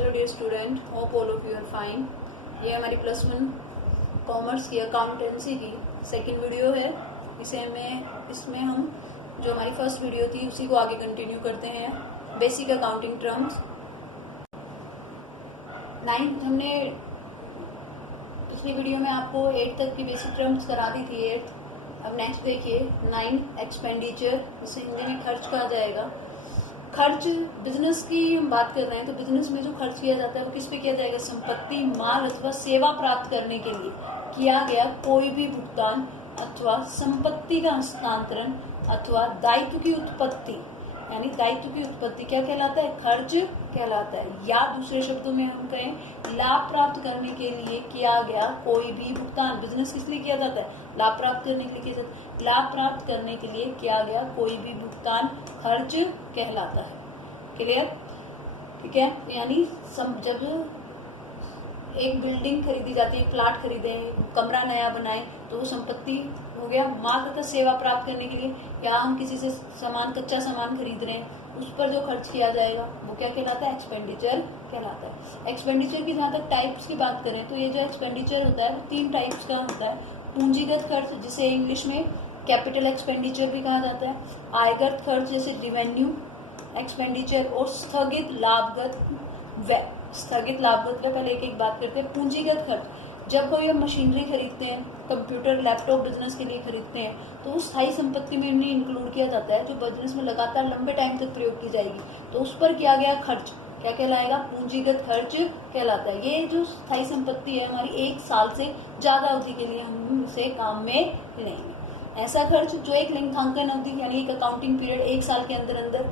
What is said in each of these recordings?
Hello dear student, hope all of you are fine. ये हमारी +1 commerce की accountancy की सेकंड वीडियो है। इसमें हम जो हमारी फर्स्ट वीडियो थी उसी को आगे कंटिन्यू करते हैं। बेसिक अकाउंटिंग टर्म्स 9th हमने पिछली वीडियो में आपको 8th तक की बेसिक टर्म्स करा दी थी। 8th अब नेक्स्ट देखिए 9 एक्सपेंडिचर, जिसे हिंदी में खर्च कहा जाएगा। खर्च बिजनेस की हम बात कर रहे हैं तो बिजनेस में जो खर्च किया जाता है वो किस पे किया जाएगा? संपत्ति, माल अथवा सेवा प्राप्त करने के लिए किया गया कोई भी भुगतान अथवा संपत्ति का हस्तांतरण अथवा दायित्व की उत्पत्ति, यानी दायित्व की उत्पत्ति क्या कहलाता है? खर्च कहलाता है। या दूसरे शब्दों में हम कहें लाभ प्राप्त करने के लिए किया गया कोई भी भुगतान। बिजनेस किस लिए किया जाता है? लाभ प्राप्त करने के लिए किया जाता है। लाभ प्राप्त करने के लिए किया गया कोई भी भुगतान खर्च कहलाता है। क्लियर? ठीक है। यानी जब एक बिल्डिंग खरीदी जाती है, एक प्लाट खरीदे, कमरा नया बनाए, तो वो संपत्ति हो गया। माल तथा सेवा प्राप्त करने के लिए या हम किसी से सामान, कच्चा सामान खरीद रहे हैं, उस पर जो खर्च किया जाएगा वो क्या कहलाता है? एक्सपेंडिचर कहलाता है। एक्सपेंडिचर की जहाँ तक टाइप्स की बात करें तो ये जो एक्सपेंडिचर होता है वो 3 टाइप्स का होता है। पूंजीगत खर्च, जिसे इंग्लिश में कैपिटल एक्सपेंडिचर भी कहा जाता है। आयगत खर्च जैसे रिवेन्यू एक्सपेंडिचर, और स्थगित लाभगत व्यय। स्थगित लाभगत व्यय पहले एक बात करते हैं। पूंजीगत खर्च, जब कोई हम मशीनरी खरीदते हैं, कंप्यूटर, लैपटॉप बिजनेस के लिए खरीदते हैं, तो उस स्थायी संपत्ति में इन्हें इंक्लूड किया जाता है जो बिजनेस में लगातार लंबे टाइम तक प्रयोग की जाएगी, तो उस पर किया गया खर्च क्या कहलाएगा? पूंजीगत खर्च कहलाता है। ये जो स्थायी संपत्ति है हमारी 1 साल से ज्यादा अवधि के लिए हम इसे काम में लेंगे। ऐसा खर्च जो एक लेखांकन अवधि यानी एक अकाउंटिंग पीरियड 1 साल के अंदर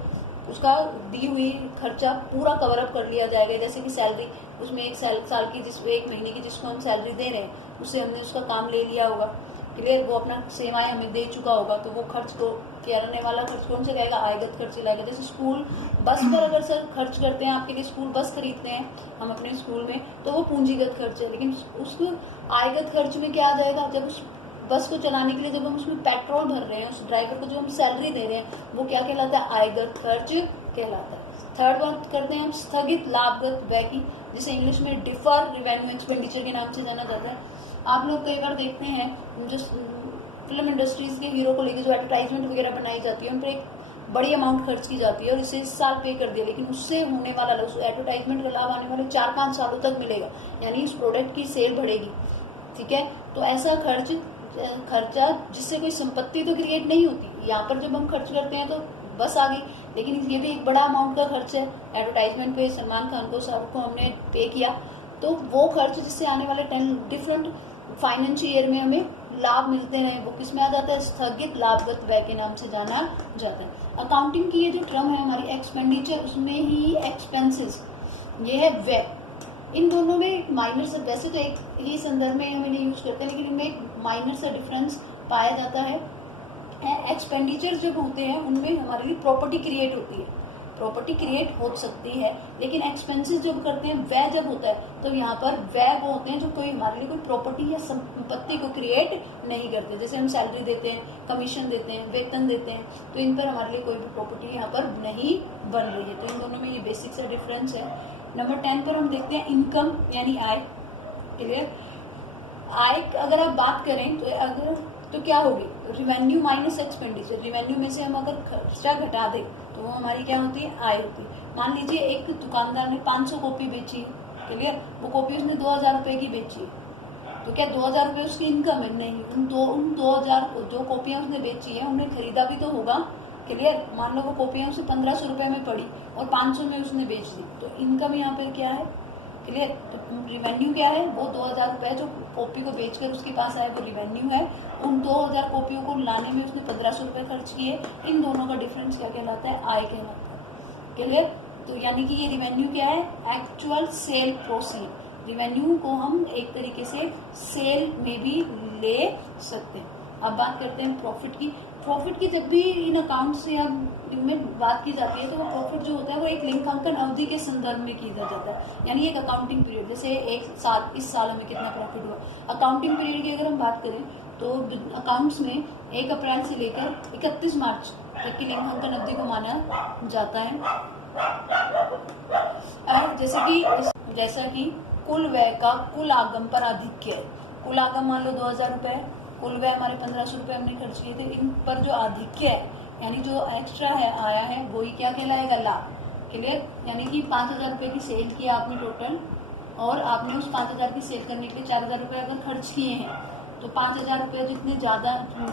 उसका दी हुई खर्चा पूरा कवर अप कर लिया जाएगा। जैसे कि सैलरी, उसमें 1 साल की, जिसमें 1 महीने की जिसको हम सैलरी दे रहे हैं, उससे हमने उसका काम ले लिया होगा। क्लियर? वो अपना सेवाएं हमें दे चुका होगा, तो वो खर्च को करने वाला खर्च कौन से कहेगा? आयगत खर्च लाएगा। जैसे स्कूल बस पर अगर सर खर्च करते हैं, आपके लिए स्कूल बस खरीदते हैं हम अपने स्कूल में, तो वो पूंजीगत खर्च है। लेकिन उस आयगत खर्च में क्या आ जाएगा? जब उस बस को चलाने के लिए जब हम उसमें पेट्रोल भर रहे हैं, उस ड्राइवर को जो हम सैलरी दे रहे हैं, वो क्या कहलाता है? आयगत खर्च कहलाता है। थर्ड बात करते हैं हम स्थगित लाभगत व्यय की, जिसे इंग्लिश में डिफर रेवेन्यू एक्सपेंडिचर के नाम से जाना जाता है। आप लोग कई बार देखते हैं जो फिल्म इंडस्ट्रीज के हीरो को लेकर जो एडवर्टाइजमेंट वगैरह बनाई जाती है, उन पर एक बड़ी अमाउंट खर्च की जाती है और इसे इस साल पे कर दिया, लेकिन उससे होने वाला उस एडवर्टाइजमेंट का लाभ आने वाले 4-5 सालों तक मिलेगा, यानी उस प्रोडक्ट की सेल बढ़ेगी। ठीक है, तो ऐसा खर्चा जिससे कोई संपत्ति तो क्रिएट नहीं होती। यहाँ पर जब हम खर्च करते हैं तो बस आ गई, लेकिन ये भी एक बड़ा अमाउंट का खर्च है। एडवर्टाइजमेंट पे सलमान खान को, शाहरुख को हमने पे किया, तो वो खर्च जिससे आने वाले 10 डिफरेंट फाइनेंशियल ईयर में हमें लाभ मिलते हैं, वो किस में आ जाता है? स्थगित लाभगत व्यय के नाम से जाना जाता है। अकाउंटिंग की ये जो टर्म है हमारी एक्सपेंडिचर, उसमें ही एक्सपेंसेस, ये है व्यय। इन दोनों में माइनर सा, वैसे तो एक ही संदर्भ में हम इन्हें यूज करते हैं, लेकिन इनमें एक माइनर सा डिफरेंस पाया जाता है। एक्सपेंडिचर जब होते हैं उनमें हमारे लिए प्रॉपर्टी क्रिएट होती है, प्रॉपर्टी क्रिएट हो सकती है, लेकिन एक्सपेंसेस जब करते हैं, व्यय जब होता है, तो यहाँ पर व्यय वो होते हैं जो कोई हमारे लिए कोई प्रॉपर्टी या संपत्ति को क्रिएट नहीं करते। जैसे हम सैलरी देते हैं, कमीशन देते हैं, वेतन देते हैं, तो इन पर हमारे लिए कोई भी प्रॉपर्टी यहाँ पर नहीं बन रही है। तो इन दोनों में ये बेसिक सा डिफरेंस है। नंबर 10 पर हम देखते हैं इनकम यानी आय। क्लियर? आय अगर आप बात करें तो क्या होगी? Revenue minus expenditure. रिवेन्यू में से हम अगर खर्चा घटा दें तो वो हमारी क्या होती है? आय होती है। मान लीजिए एक दुकानदार ने 500 कॉपी बेची है। क्लियर? वो कॉपी उसने 2000 रुपए की बेची है, तो क्या 2000 रुपए उसकी इनकम है? नहीं। उन 2000 जो कॉपियां उसने बेची है उन्हें खरीदा भी तो होगा। क्लियर? मान लो वो कॉपियां उसे 1500 रुपए में पड़ी और 500 में उसने बेच दी, तो इनकम यहाँ पे क्या है? क्लियर? तो रिवेन्यू क्या है? वो 2000 रुपए जो कॉपी को बेचकर उसके पास आए वो रिवेन्यू है। उन 2000 कॉपियों को लाने में उसने 1500 रुपए खर्च किए। इन दोनों का डिफरेंस क्या कहलाता है? आय कहलाता है। क्लियर? तो यानी कि ये रिवेन्यू क्या है? Actual sale proceed. रिवेन्यू को हम एक तरीके से सेल में भी ले सकते हैं। अब बात करते हैं प्रॉफिट की। प्रॉफिट की जब भी इन अकाउंट से इनमें बात की जाती है तो वो प्रॉफिट जो होता है वो एक लेखांकन अवधि के संदर्भ में किया जाता है, यानी एक अकाउंटिंग पीरियड। जैसे 1 साल, इस साल हमें कितना प्रॉफिट हुआ। अकाउंटिंग पीरियड की अगर हम बात करें तो अकाउंट्स में 1 अप्रैल से लेकर 31 मार्च तक की लेखांकन अवधि को माना जाता है। जैसा कि कुल व्यय का कुल आगम पर आधिक्य है। कुल आगम मान लो 2000 रुपए, कुल व्यय हमारे 1500 रुपए हमने खर्च किए थे, इन पर जो आधिक्य है यानी जो एक्स्ट्रा है आया है वो ही क्या कहलाएगा, लाभ। क्लियर। यानी कि 5000 रुपए की सेल किया आपने टोटल, और आपने उस 5000 की सेल करने के लिए 4000 रुपए अगर खर्च किए हैं, तो 5000 रुपए जितने ज्यादा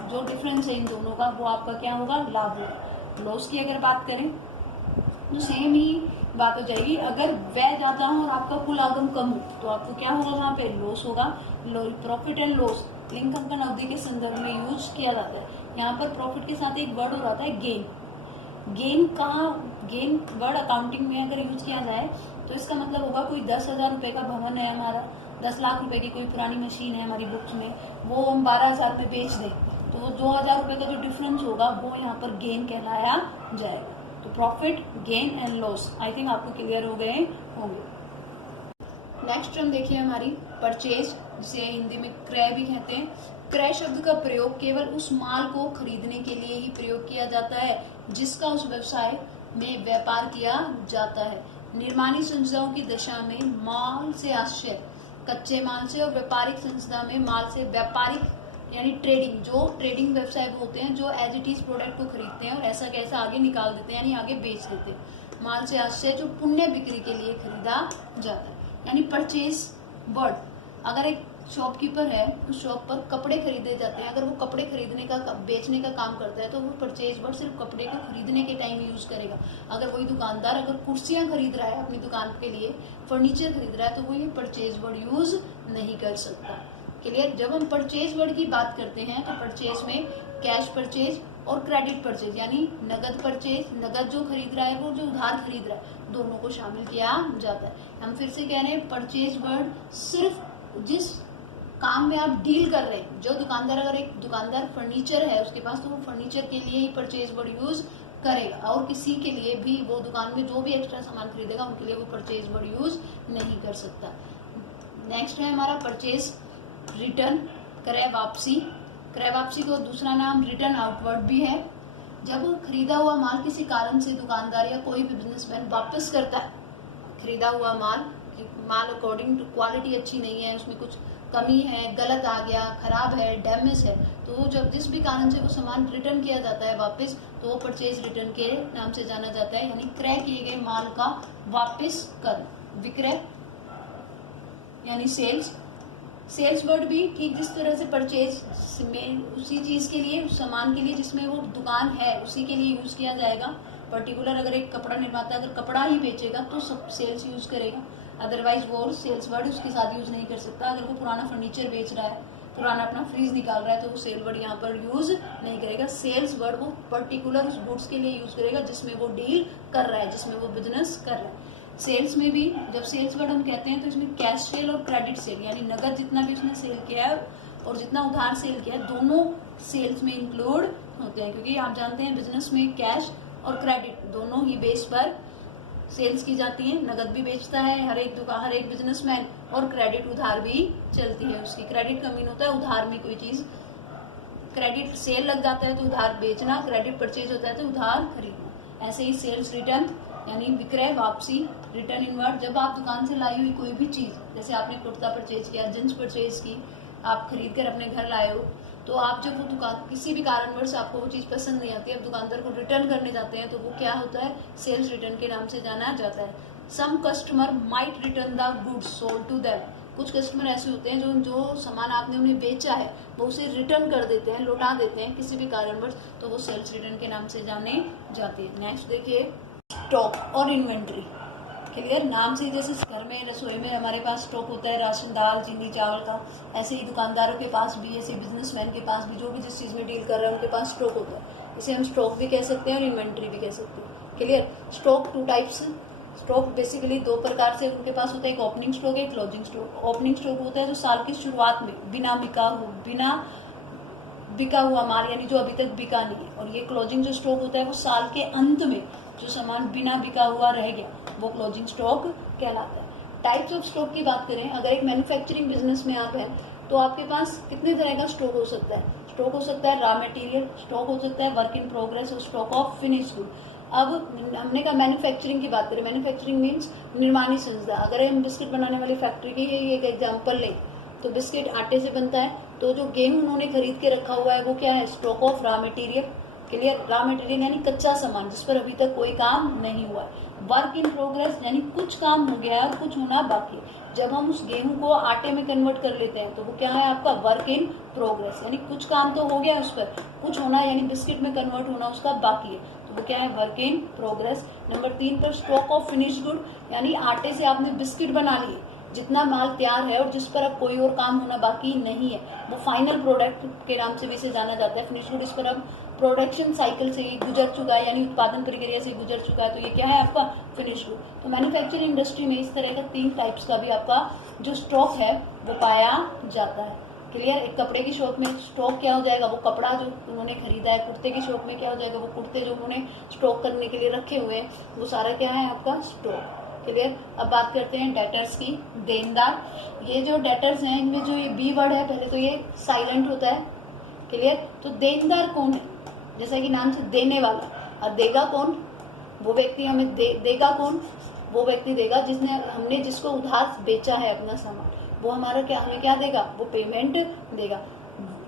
जो डिफरेंस है इन दोनों का वो आपका क्या होगा, लाभ होगा। लॉस की अगर बात करें तो सेम ही बात हो जाएगी। अगर व्यय ज्यादा हो और आपका कुल आगम कम हो तो आपको क्या होगा, वहां पे लॉस होगा। प्रॉफिट एंड लॉस लिंगांकन अवधि के संदर्भ में यूज किया जाता है। यहाँ पर प्रॉफिट के साथ एक वर्ड हो जाता है गेन। गेन वर्ड अकाउंटिंग में अगर यूज किया जाए तो इसका मतलब होगा कोई 10,000 रुपए का भवन है हमारा, 10 लाख रुपए की कोई पुरानी मशीन है हमारी बुक्स में, वो हम 12,000 में बेच दें तो वो 2,000 रुपए का जो डिफरेंस होगा वो यहाँ पर गेन कहलाया जाएगा। तो profit, gain and loss I think आपको क्लियर हो गए होंगे। नेक्स्ट टर्म देखिए हमारी परचेज, जिसे हिंदी में क्रय भी कहते हैं। क्रय शब्द का प्रयोग केवल उस माल को खरीदने के लिए ही प्रयोग किया जाता है जिसका उस व्यवसाय में व्यापार किया जाता है। निर्माणी संस्थाओं की दशा में माल से आश्रय, कच्चे माल से, और व्यापारिक संस्था में माल से व्यापारिक यानी ट्रेडिंग, जो ट्रेडिंग व्यवसाय होते हैं जो एज इट इज प्रोडक्ट को खरीदते हैं और ऐसा कैसा आगे निकाल देते हैं यानी आगे बेच देते हैं। माल से आश्रय जो पुण्य बिक्री के लिए खरीदा जाता है। यानी परचेज वर्ड, अगर एक शॉपकीपर है उस शॉप पर कपड़े खरीदे जाते हैं, अगर वो कपड़े खरीदने का बेचने का काम करता है तो वो परचेज वर्ड सिर्फ कपड़े को खरीदने के टाइम यूज करेगा। अगर वही दुकानदार अगर कुर्सियां खरीद रहा है अपनी दुकान के लिए, फर्नीचर खरीद रहा है, तो वो ये परचेज वर्ड यूज नहीं कर सकता। क्लियर। जब हम परचेज वर्ड की बात करते हैं तो परचेज में कैश परचेज और क्रेडिट परचेज यानी नगद परचेज, नगद जो खरीद रहा है वो जो उधार खरीद रहा है, दोनों को शामिल किया जाता है। हम फिर से कह रहे हैं परचेज वर्ड सिर्फ जिस काम में आप डील कर रहे हैं, जो दुकानदार, अगर एक दुकानदार फर्नीचर है उसके पास, तो वो फर्नीचर के लिए ही परचेज वर्ड यूज करेगा, और किसी के लिए भी वो दुकान में जो भी एक्स्ट्रा सामान खरीदेगा उनके लिए वो परचेज वर्ड यूज नहीं कर सकता। नेक्स्ट है हमारा परचेज रिटर्न, क्रय वापसी। क्रय वापसी को दूसरा नाम रिटर्न आउटवर्ड भी है। जब खरीदा हुआ माल किसी कारण से दुकानदार या कोई भी बिजनेसमैन वापस करता है, खरीदा हुआ माल अकॉर्डिंग टू क्वालिटी अच्छी नहीं है, उसमें कुछ कमी है, गलत आ गया, खराब है, डैमेज है, तो वो जब जिस भी कारण से वो सामान रिटर्न किया जाता है वापस, तो वो परचेज रिटर्न के नाम से जाना जाता है। यानी क्रय किए गए माल का वापस करना। विक्रय यानी सेल्स वर्ड भी ठीक जिस तरह से परचेज में उसी चीज के लिए, उस सामान के लिए जिसमें वो दुकान है उसी के लिए यूज किया जाएगा। पर्टिकुलर अगर एक कपड़ा निर्माता अगर कपड़ा ही बेचेगा तो सब सेल्स यूज करेगा, अदरवाइज वो सेल्स वर्ड उसके साथ यूज नहीं कर सकता। अगर वो पुराना फर्नीचर बेच रहा है, पुराना अपना फ्रिज निकाल रहा है, तो वो सेल वर्ड यहाँ पर यूज नहीं करेगा। सेल्स वर्ड वो पर्टिकुलर उस गुड्स के लिए यूज करेगा जिसमें वो डील कर रहा है, जिसमें वो बिजनेस कर रहा है। सेल्स में भी जब सेल्स वर्ड हम कहते हैं तो इसमें कैश सेल और क्रेडिट सेल यानी नगद जितना भी उसने सेल किया है और जितना उधार सेल किया है, दोनों सेल्स में इंक्लूड होते हैं, क्योंकि आप जानते हैं बिजनेस में कैश और क्रेडिट दोनों ही बेस पर सेल्स की जाती है। नगद भी बेचता है हर एक बिजनेसमैन, और क्रेडिट उधार भी चलती है उसकी। क्रेडिट का मीन होता है उधार में कोई चीज, क्रेडिट सेल लग जाता है तो उधार बेचना, क्रेडिट परचेज होता है तो उधार खरीदना। ऐसे ही सेल्स रिटर्न यानी विक्रय वापसी, रिटर्न इनवर्ड, जब आप दुकान से लाई हुई कोई भी चीज, जैसे आपने कुर्ता परचेज किया, जींस परचेज की, आप खरीद कर अपने घर लाए हो, तो आप जब वो दुकान किसी भी कारणवश आपको वो चीज पसंद नहीं आती है, अब दुकानदार को रिटर्न करने जाते हैं, तो वो क्या होता है, सेल्स रिटर्न के नाम से जाना जाता है। Some customer might return the goods sold to them, कुछ कस्टमर ऐसे होते हैं जो सामान आपने उन्हें बेचा है वो उसे रिटर्न कर देते हैं, लौटा देते हैं किसी भी कारणवश, तो वो सेल्स रिटर्न के नाम से जाने जाती है। नेक्स्ट देखिए स्टॉक और इन्वेंट्री। क्लियर। नाम से जैसे घर में रसोई में हमारे पास स्टॉक होता है राशन, दाल, चीनी, चावल का, ऐसे ही दुकानदारों के पास भी, ऐसे बिजनेसमैन के पास भी, जो भी जिस चीज में डील कर रहे हैं उनके पास स्टॉक होता है। इसे हम स्टॉक भी कह सकते हैं और इन्वेंट्री भी कह सकते हैं। Clear. Stock two types, stock basically दो प्रकार से उनके पास होता है, एक ओपनिंग स्टॉक है, एक क्लोजिंग स्टॉक। ओपनिंग स्टॉक होता है जो साल की शुरुआत में बिना बिका हुआ माल यानी जो अभी तक बिका नहीं है, और ये क्लोजिंग जो स्टॉक होता है वो साल के अंत में जो सामान बिना बिका हुआ रह गया वो क्लोजिंग स्टॉक कहलाता है। टाइप्स ऑफ स्टॉक की बात करें, अगर एक मैन्युफैक्चरिंग बिजनेस में आप हैं तो आपके पास कितने तरह का स्टॉक हो सकता है। स्टॉक हो सकता है रॉ मटेरियल, स्टॉक हो सकता है वर्क इन प्रोग्रेस और स्टॉक ऑफ फिनिश गुड। अब हमने कहा मैन्युफैक्चरिंग की बात करें, मैन्युफैक्चरिंग मीन्स निर्माणी संस्था। अगर हम बिस्किट बनाने वाली फैक्ट्री की ही एक एग्जांपल लें तो बिस्किट आटे से बनता है, तो जो गेहूं उन्होंने खरीद के रखा हुआ है वो क्या है, stock of raw material. Clear, raw material यानी कच्चा सामान जिस पर अभी तक कोई काम नहीं हुआ है। वर्क इन प्रोग्रेस यानी कुछ काम हो गया है और कुछ होना बाकी है। जब हम उस गेहूं को आटे में कन्वर्ट कर लेते हैं तो वो क्या है आपका वर्क इन प्रोग्रेस, यानी कुछ काम तो हो गया उस पर, कुछ होना यानी बिस्किट में कन्वर्ट होना उसका बाकी है, तो वो क्या है वर्क इन प्रोग्रेस। नंबर 3 पर स्टॉक ऑफ फिनिश गुड, यानी आटे से आपने बिस्किट बना लिए, जितना माल तैयार है और जिस पर अब कोई और काम होना बाकी नहीं है वो फाइनल प्रोडक्ट के नाम से भी इसे जाना जाता है। फिनिश गुड इस पर अब प्रोडक्शन साइकिल से गुजर चुका है, यानी उत्पादन प्रक्रिया से गुजर चुका है, तो ये क्या है आपका फिनिश गुड। तो मैन्युफैक्चरिंग इंडस्ट्री में इस तरह का 3 टाइप्स का भी आपका जो स्टॉक है वो पाया जाता है। क्लियर, एक कपड़े की शॉप में स्टॉक क्या हो जाएगा, वो कपड़ा जो उन्होंने खरीदा है। कुर्ते की शॉप में क्या हो जाएगा, वो कुर्ते जो उन्होंने स्टॉक करने के लिए रखे हुए हैं वो सारा क्या है आपका स्टॉक। क्लियर, अब बात करते हैं डेटर्स की, देनदार। ये जो डेटर्स हैं इनमें जो ये बी वर्ड है पहले तो ये साइलेंट होता है। क्लियर, तो देनदार कौन है, जैसा कि नाम से देने वाला, और देगा कौन, वो व्यक्ति हमें देगा कौन, वो व्यक्ति देगा जिसने हमने जिसको उधार बेचा है अपना सामान, वो हमारा क्या हमें क्या देगा, वो पेमेंट देगा।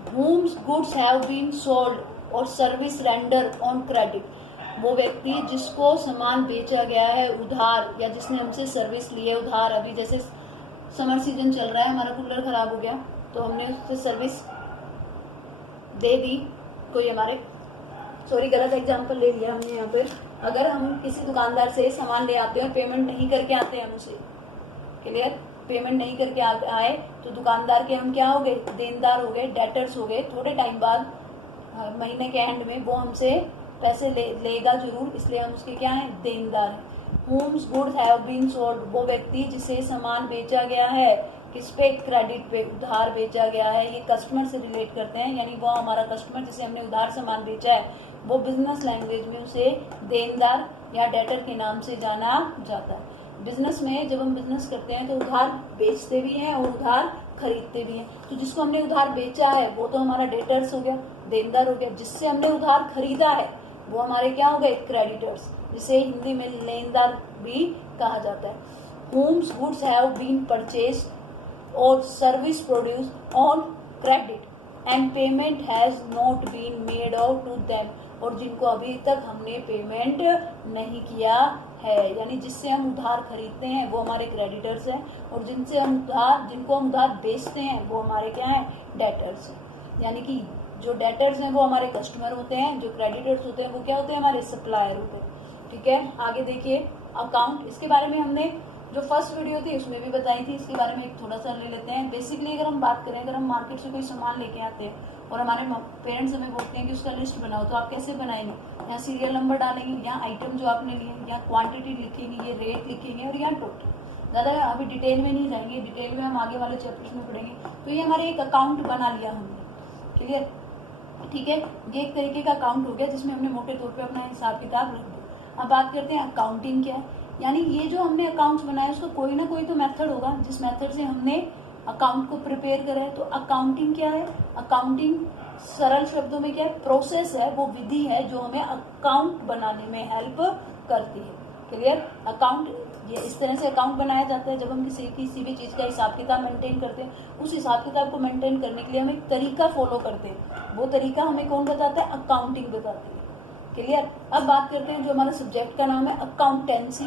whom goods have been sold और सर्विस रेंडर ऑन क्रेडिट, वो व्यक्ति जिसको सामान बेचा गया है उधार या जिसने हमसे सर्विस ली है उधार। अभी जैसे समर सीजन चल रहा है, हमारा कूलर खराब हो गया तो हमने उससे सर्विस दे दी, कोई हमारे गलत एग्जांपल ले लिया हमने यहाँ पे। अगर हम किसी दुकानदार से सामान ले आते हैं और पेमेंट नहीं करके आते हैं हम उसे, क्लियर, पेमेंट नहीं करके आए तो दुकानदार के हम क्या हो गए, देनदार हो गए, डेटर्स हो गए। थोड़े टाइम बाद महीने के एंड में वो हमसे पैसे लेगा जरूर, इसलिए हम उसके क्या है, देनदार है। whom goods have been sold, वो व्यक्ति जिसे सामान बेचा गया है, किस पे, क्रेडिट पे, उधार बेचा गया है। ये कस्टमर से रिलेट करते हैं, यानी वो हमारा कस्टमर जिसे हमने उधार सामान बेचा है वो बिजनेस लैंग्वेज में उसे देनदार या डेटर के नाम से जाना जाता है। बिजनेस में जब हम बिजनेस करते हैं तो उधार बेचते भी हैं और उधार खरीदते भी हैं। तो जिसको हमने उधार बेचा है वो तो हमारा डेटर्स हो गया, देनदार हो गया। जिससे हमने उधार खरीदा है वो हमारे क्या हो गए, क्रेडिटर्स, जिसे हिंदी में लेनदार भी कहा जाता है। whom goods have been purchased और service produce on credit and payment has not been made out to them, और जिनको अभी तक हमने पेमेंट नहीं किया है, यानी जिससे हम उधार खरीदते हैं वो हमारे क्रेडिटर्स हैं और जिनको हम उधार बेचते हैं वो हमारे क्या हैं, डेटर्स हैं। यानी कि जो डेटर्स हैं वो हमारे कस्टमर होते हैं, जो क्रेडिटर्स होते हैं वो क्या होते हैं, हमारे सप्लायर होते हैं। ठीक है, आगे देखिए अकाउंट, इसके बारे में हमने जो फर्स्ट वीडियो थी उसमें भी बताई थी, इसके बारे में एक थोड़ा सा ले लेते हैं। बेसिकली अगर हम बात करें, अगर हम मार्केट से कोई सामान लेके आते हैं और हमारे पेरेंट्स हमें बोलते हैं कि उसका लिस्ट बनाओ, तो आप कैसे बनाएंगे, यहाँ सीरियल नंबर डालेंगे, यहाँ आइटम जो आपने लिए, यहाँ क्वांटिटी लिखेंगे, ये रेट लिखेंगे और यहाँ टोटल। ज़्यादा अभी डिटेल में नहीं जाएंगे, डिटेल में हम आगे वाले चैप्टर्स में पढ़ेंगे। तो ये हमारे एक अकाउंट बना लिया हमने, क्लियर, ठीक है। ये एक तरीके का अकाउंट हो गया जिसमें हमने मोटे तौर पे अपना हिसाब किताब रख दिया। अब बात करते हैं अकाउंटिंग क्या है, यानी ये जो हमने अकाउंट्स बनाए उसका कोई ना कोई तो मेथड होगा जिस मेथड से हमने अकाउंट को प्रिपेयर करा है। तो अकाउंटिंग क्या है, अकाउंटिंग सरल शब्दों में क्या है, प्रोसेस है, वो विधि है जो हमें अकाउंट बनाने में हेल्प करती है। क्लियर, अकाउंट ये इस तरह से अकाउंट बनाया जाता है जब हम किसी भी चीज़ का हिसाब किताब मेंटेन करते हैं। उस हिसाब किताब को मेंटेन करने के लिए हम एक तरीका फॉलो करते हैं, वो तरीका हमें कौन बताता है, अकाउंटिंग बताती है। क्लियर, अब बात करते हैं जो हमारा सब्जेक्ट का नाम है अकाउंटेंसी।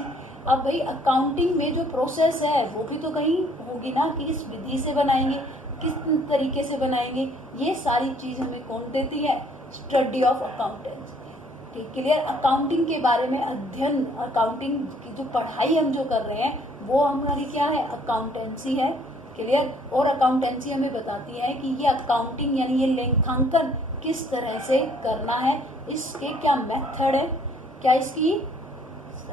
अब भाई अकाउंटिंग में जो प्रोसेस है वो भी तो कहीं होगी ना, कि किस विधि से बनाएंगे, किस तरीके से बनाएंगे, ये सारी चीज हमें कौन देती है, स्टडी ऑफ अकाउंटेंसी। ठीक, क्लियर, अकाउंटिंग के बारे में अध्ययन, अकाउंटिंग की जो पढ़ाई हम जो कर रहे हैं वो हमारी क्या है, अकाउंटेंसी है। क्लियर, और अकाउंटेंसी हमें बताती है कि ये अकाउंटिंग यानी ये लेखांकन किस तरह से करना है, इसके क्या मेथड है, क्या इसकी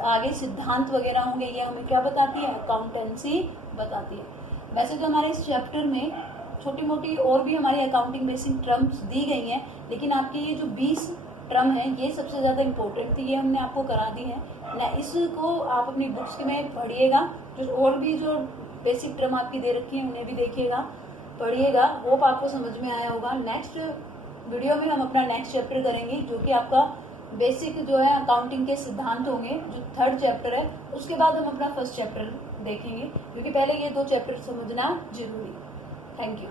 आगे सिद्धांत वगैरह होंगे, ये हमें क्या बताती है, अकाउंटेंसी बताती है। वैसे तो हमारे इस चैप्टर में छोटी मोटी और भी हमारी अकाउंटिंग बेसिक टर्म्स दी गई हैं, लेकिन आपके ये जो 20 टर्म है ये सबसे ज़्यादा इम्पोर्टेंट थी, ये हमने आपको करा दी है ना। इसको आप अपनी बुक्स में पढ़िएगा, जो और भी जो बेसिक टर्म आपकी दे रखी है उन्हें भी देखिएगा, पढ़िएगा, होप आपको समझ में आया होगा। नेक्स्ट वीडियो में हम अपना नेक्स्ट चैप्टर करेंगे जो कि आपका बेसिक जो है अकाउंटिंग के सिद्धांत होंगे, जो 3rd चैप्टर है, उसके बाद हम अपना 1st चैप्टर देखेंगे, क्योंकि पहले ये 2 चैप्टर समझना जरूरी है। Thank you.